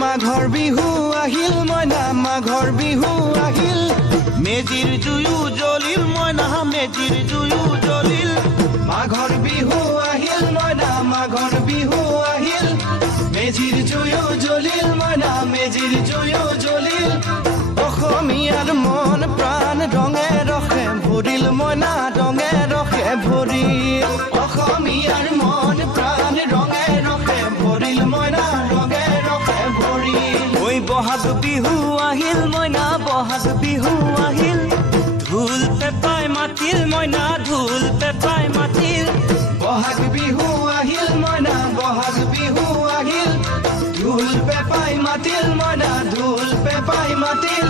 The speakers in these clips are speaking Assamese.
মাঘৰ বিহু আহিল মইনা মাঘৰ বিহু আহিল মেজিৰ জুয়ো জ্বলিল মইনা মেজিৰ জুয়ো জ্বলিল মাঘৰ বিহু আহিল মইনা মাঘৰ বিহু আহিল মেজিৰ জুয়ো জ্বলিল মইনা মেজিৰ জুয়ো জ্বলিল অসমীয়াৰ মন প্ৰাণ ৰঙে ৰসে ভৰিল মইনা ৰঙে ৰসে ভৰিল অসমীয়াৰ মন প্ৰাণ ৰঙে ৰসে ভৰিল মইনা ৰঙে ৰসে ভৰিল ঐ বহাগ বিহু আহিল মইনা বহাগ বিহু আহিল ঢোল পেপাই মাতিল মইনা ঢোল পেপাই মাতিল বহাগ বিহু আহিল মইনা বহাগ বিহু আহিল ঢোল পেপাই মাতিল মইনা ঢোল পেপাই মাতিল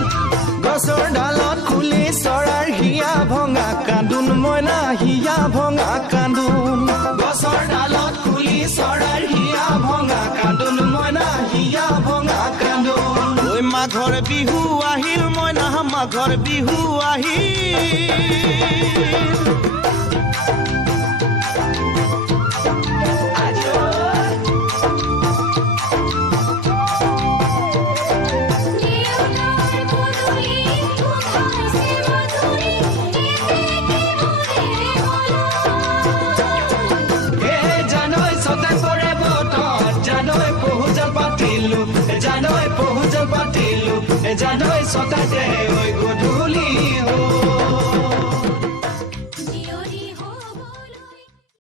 গছৰ ডালত খুলি চৰাৰ হিয়া ভঙা কান্দোন মইনা হিয়া ভঙা কান্দোন গছৰ ডালত খুলি চৰাৰ হিয়া ভঙা কান্দোন মইনা হিয়া ভঙা কান্দোন ঐ মাঘৰ বিহু আহিল মইনা মাঘৰ বিহু আহিল জানৈ পহুজল পাতিলো জানৈ ছটাতে